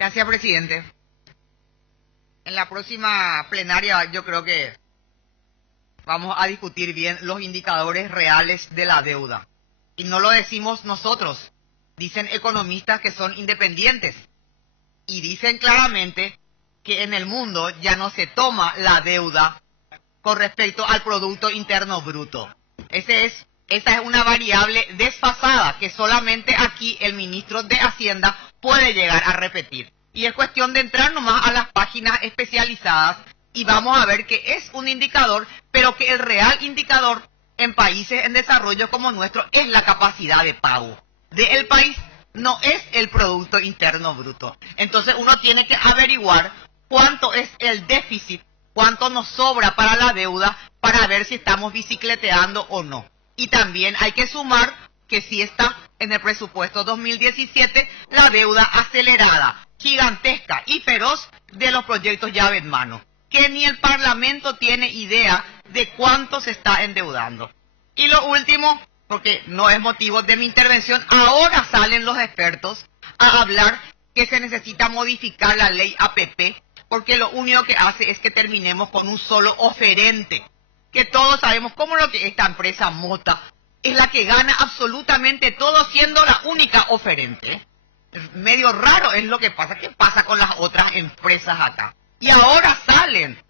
Gracias, presidente. En la próxima plenaria yo creo que vamos a discutir bien los indicadores reales de la deuda. Y no lo decimos nosotros, dicen economistas que son independientes. Y dicen claramente que en el mundo ya no se toma la deuda con respecto al Producto Interno Bruto. Esa es una variable desfasada que solamente aquí el ministro de Hacienda puede llegar a repetir. Y es cuestión de entrar nomás a las páginas especializadas y vamos a ver que es un indicador, pero que el real indicador en países en desarrollo como nuestro es la capacidad de pago del país, no es el Producto Interno Bruto. Entonces uno tiene que averiguar cuánto es el déficit, cuánto nos sobra para la deuda, para ver si estamos bicicleteando o no. Y también hay que sumar que si está en el presupuesto 2017 la deuda acelerada, gigantesca y feroz de los proyectos llave en mano, que ni el Parlamento tiene idea de cuánto se está endeudando. Y lo último, porque no es motivo de mi intervención, ahora salen los expertos a hablar que se necesita modificar la ley APP, porque lo único que hace es que terminemos con un solo oferente, que todos sabemos cómo lo que esta empresa Mota es la que gana absolutamente todo siendo la única oferente. Medio raro es lo que pasa. ¿Qué pasa con las otras empresas acá? Y ahora salen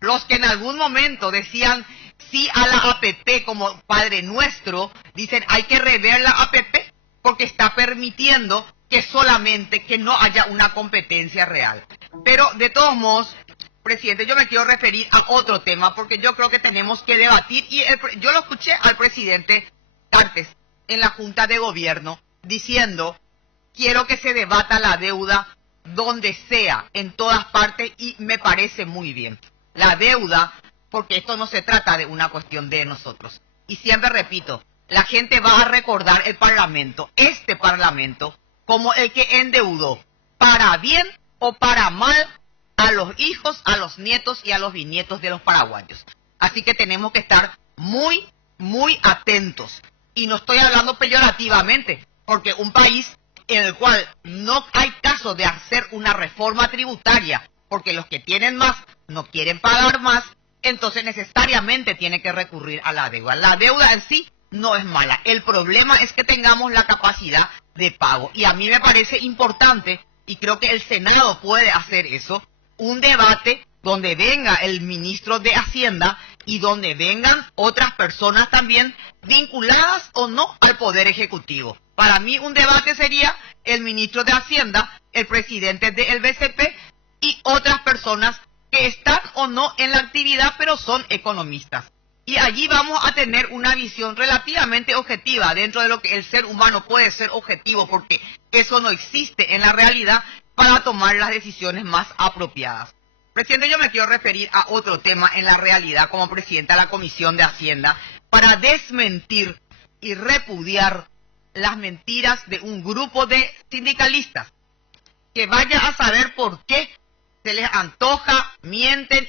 los que en algún momento decían sí a la APP como Padre Nuestro, dicen hay que rever la APP porque está permitiendo que solamente que no haya una competencia real. Pero de todos modos, presidente, yo me quiero referir a otro tema porque yo creo que tenemos que debatir y yo lo escuché al presidente antes en la Junta de Gobierno diciendo quiero que se debata la deuda donde sea, en todas partes, y me parece muy bien. La deuda, porque esto no se trata de una cuestión de nosotros. Y siempre repito, la gente va a recordar el Parlamento, este Parlamento, como el que endeudó, para bien o para mal, a los hijos, a los nietos y a los bisnietos de los paraguayos. Así que tenemos que estar muy, muy atentos. Y no estoy hablando peyorativamente, porque un país en el cual no hay caso de hacer una reforma tributaria, porque los que tienen más no quieren pagar más, entonces necesariamente tiene que recurrir a la deuda. La deuda en sí no es mala, el problema es que tengamos la capacidad de pago. Y a mí me parece importante, y creo que el Senado puede hacer eso, un debate donde venga el ministro de Hacienda y donde vengan otras personas también vinculadas o no al Poder Ejecutivo. Para mí un debate sería el ministro de Hacienda, el presidente del BCP y otras personas que están o no en la actividad pero son economistas. Y allí vamos a tener una visión relativamente objetiva dentro de lo que el ser humano puede ser objetivo porque eso no existe en la realidad para tomar las decisiones más apropiadas. Presidente, yo me quiero referir a otro tema en la realidad como presidenta de la Comisión de Hacienda para desmentir y repudiar las mentiras de un grupo de sindicalistas que vaya a saber por qué se les antoja, mienten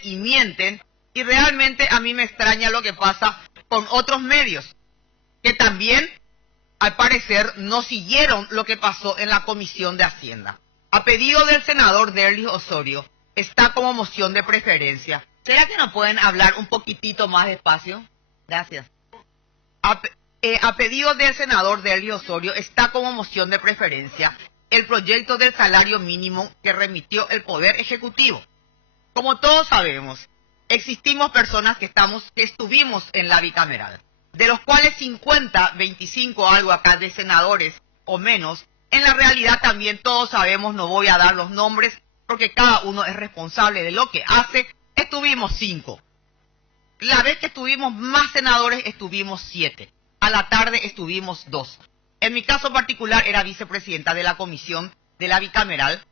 y realmente a mí me extraña lo que pasa con otros medios que también al parecer no siguieron lo que pasó en la Comisión de Hacienda. A pedido del senador Derlis Osorio está como moción de preferencia. ¿Será que nos pueden hablar un poquitito más despacio? Gracias. A pedido del senador Derlis Osorio está como moción de preferencia el proyecto del salario mínimo que remitió el Poder Ejecutivo. Como todos sabemos, existimos personas que estuvimos en la bicameral, de los cuales 50, 25 algo acá de senadores o menos, en la realidad también todos sabemos, no voy a dar los nombres, porque cada uno es responsable de lo que hace, estuvimos 5. La vez que estuvimos más senadores, estuvimos 7. A la tarde estuvimos 2. En mi caso particular era vicepresidenta de la comisión de la bicameral,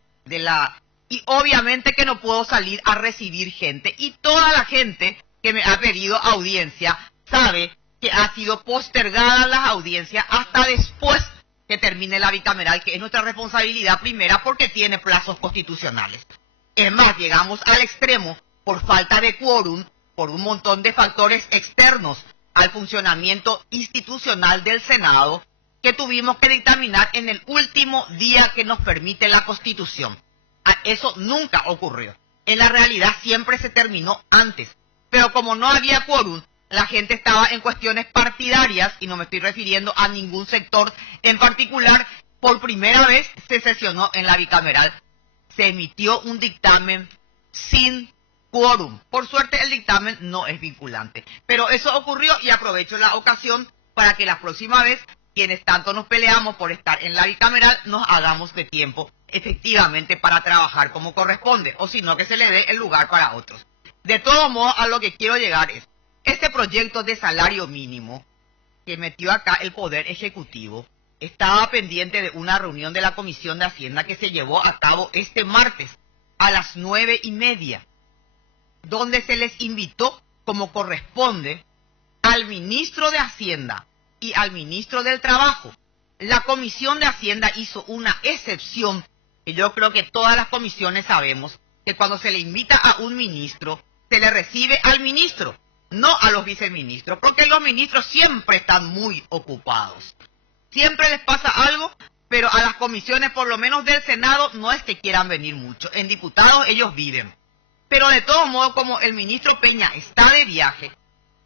y obviamente que no puedo salir a recibir gente. Y toda la gente que me ha pedido audiencia sabe que ha sido postergada las audiencias hasta después que termine la bicameral, que es nuestra responsabilidad primera porque tiene plazos constitucionales. Es más, llegamos al extremo por falta de quórum, por un montón de factores externos al funcionamiento institucional del Senado, que tuvimos que dictaminar en el último día que nos permite la Constitución. eso nunca ocurrió. En la realidad siempre se terminó antes. Pero como no había quórum, la gente estaba en cuestiones partidarias, y no me estoy refiriendo a ningún sector en particular, por primera vez se sesionó en la bicameral. Se emitió un dictamen sin quórum. Por suerte el dictamen no es vinculante. Pero eso ocurrió y aprovecho la ocasión para que la próxima vez, quienes tanto nos peleamos por estar en la bicameral, nos hagamos de tiempo efectivamente para trabajar como corresponde, o si no, que se le dé el lugar para otros. De todos modos, a lo que quiero llegar es, este proyecto de salario mínimo que metió acá el Poder Ejecutivo estaba pendiente de una reunión de la Comisión de Hacienda que se llevó a cabo este martes a las 9:30, donde se les invitó, como corresponde, al ministro de Hacienda y al ministro del Trabajo. La Comisión de Hacienda hizo una excepción, que yo creo que todas las comisiones sabemos, que cuando se le invita a un ministro, se le recibe al ministro, no a los viceministros, porque los ministros siempre están muy ocupados. Siempre les pasa algo, pero a las comisiones, por lo menos del Senado, no es que quieran venir mucho. En diputados ellos viven. Pero de todos modos, como el ministro Peña está de viaje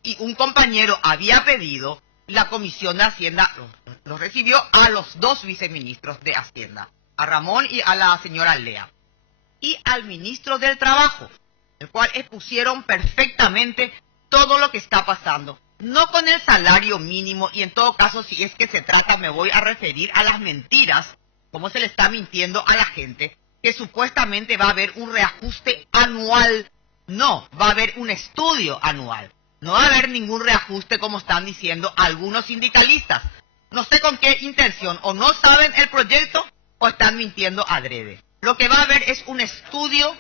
y un compañero había pedido, la Comisión de Hacienda los recibió a los dos viceministros de Hacienda, a Ramón y a la señora Lea, y al ministro del Trabajo, el cual expusieron perfectamente todo lo que está pasando. No con el salario mínimo, y en todo caso, si es que se trata, me voy a referir a las mentiras, cómo se le está mintiendo a la gente, que supuestamente va a haber un reajuste anual. No, va a haber un estudio anual. No va a haber ningún reajuste como están diciendo algunos sindicalistas. No sé con qué intención, o no saben el proyecto, o están mintiendo adrede. Lo que va a haber es un estudio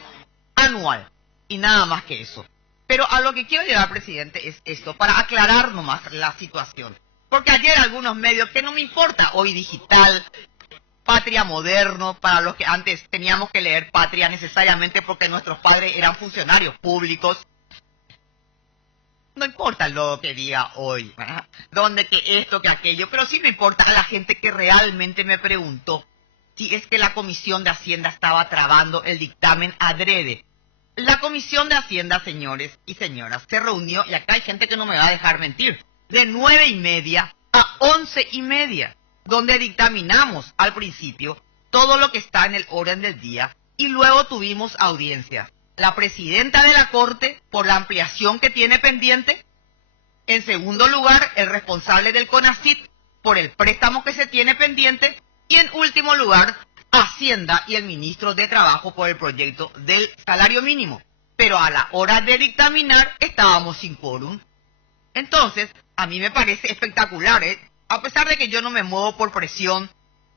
anual, y nada más que eso. Pero a lo que quiero llegar, presidente, es esto, para aclarar nomás la situación. Porque ayer algunos medios, que no me importa, Hoy Digital, Patria Moderno, para los que antes teníamos que leer Patria necesariamente porque nuestros padres eran funcionarios públicos, no importa lo que diga hoy, ¿verdad? Donde que esto, que aquello, pero sí me importa a la gente que realmente me preguntó si es que la Comisión de Hacienda estaba trabando el dictamen adrede. La Comisión de Hacienda, señores y señoras, se reunió, y acá hay gente que no me va a dejar mentir, de 9:30 a 11:30, donde dictaminamos al principio todo lo que está en el orden del día, y luego tuvimos audiencias. La presidenta de la Corte, por la ampliación que tiene pendiente. En segundo lugar, el responsable del CONACYT, por el préstamo que se tiene pendiente. Y en último lugar, Hacienda y el ministro de Trabajo por el proyecto del salario mínimo. Pero a la hora de dictaminar, estábamos sin quórum. Entonces, a mí me parece espectacular, a pesar de que yo no me muevo por presión.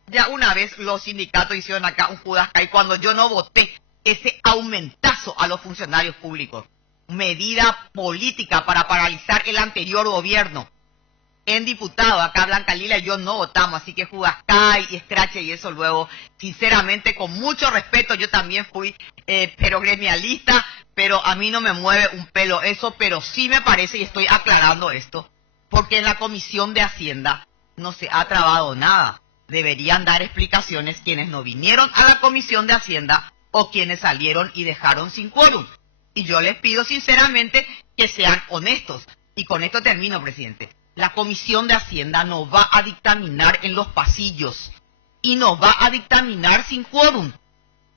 Ya una vez los sindicatos hicieron acá un Judascay cuando yo no voté ese aumentazo a los funcionarios públicos. Medida política para paralizar el anterior gobierno. En diputado, acá Blanca Lila y yo no votamos, así que Judascay y Escrache y eso luego, sinceramente, con mucho respeto, yo también fui pero gremialista, pero a mí no me mueve un pelo eso, pero sí me parece, y estoy aclarando esto, porque en la Comisión de Hacienda no se ha trabado nada. Deberían dar explicaciones quienes no vinieron a la Comisión de Hacienda o quienes salieron y dejaron sin quórum. Y yo les pido sinceramente que sean honestos. Y con esto termino, presidente. La Comisión de Hacienda no va a dictaminar en los pasillos. Y no va a dictaminar sin quórum.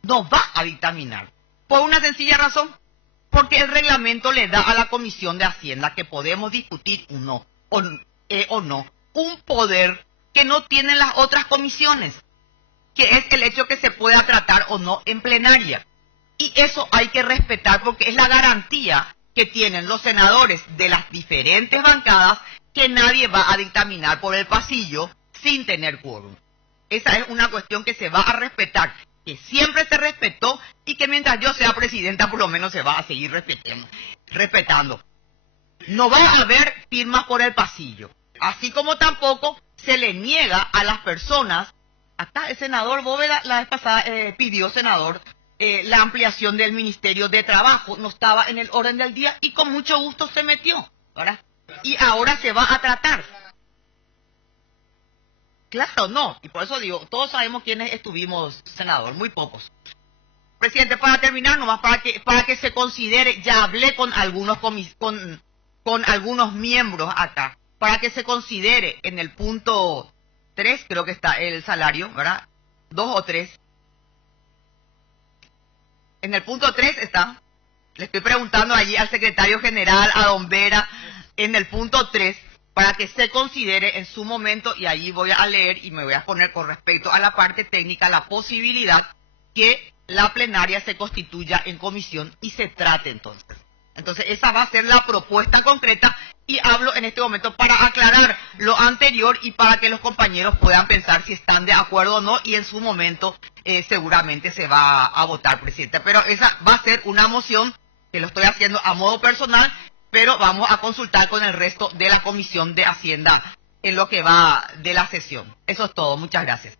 No va a dictaminar. Por una sencilla razón. Porque el reglamento le da a la Comisión de Hacienda que podemos discutir o no un poder que no tienen las otras comisiones, que es el hecho que se pueda tratar o no en plenaria. Y eso hay que respetar porque es la garantía que tienen los senadores de las diferentes bancadas que nadie va a dictaminar por el pasillo sin tener quórum. Esa es una cuestión que se va a respetar, que siempre se respetó y que mientras yo sea presidenta por lo menos se va a seguir respetando. No va a haber firmas por el pasillo, así como tampoco se le niega a las personas. Acá el senador Bóveda la vez pasada pidió, senador, la ampliación del Ministerio de Trabajo. No estaba en el orden del día y con mucho gusto se metió, ¿verdad? Y ahora se va a tratar. Claro, no. Y por eso digo, todos sabemos quiénes estuvimos, senador, muy pocos. Presidente, para terminar, nomás para que se considere, ya hablé con algunos con algunos miembros acá, para que se considere en el punto 3, creo que está el salario, ¿verdad? 2 o 3. En el punto 3 está. Le estoy preguntando allí al secretario general, a don Vera, en el punto 3, para que se considere en su momento, y allí voy a leer y me voy a poner con respecto a la parte técnica, la posibilidad que la plenaria se constituya en comisión y se trate entonces. Entonces esa va a ser la propuesta concreta y hablo en este momento para aclarar lo anterior y para que los compañeros puedan pensar si están de acuerdo o no y en su momento seguramente se va a votar, presidente. Pero esa va a ser una moción que lo estoy haciendo a modo personal, pero vamos a consultar con el resto de la Comisión de Hacienda en lo que va de la sesión. Eso es todo. Muchas gracias.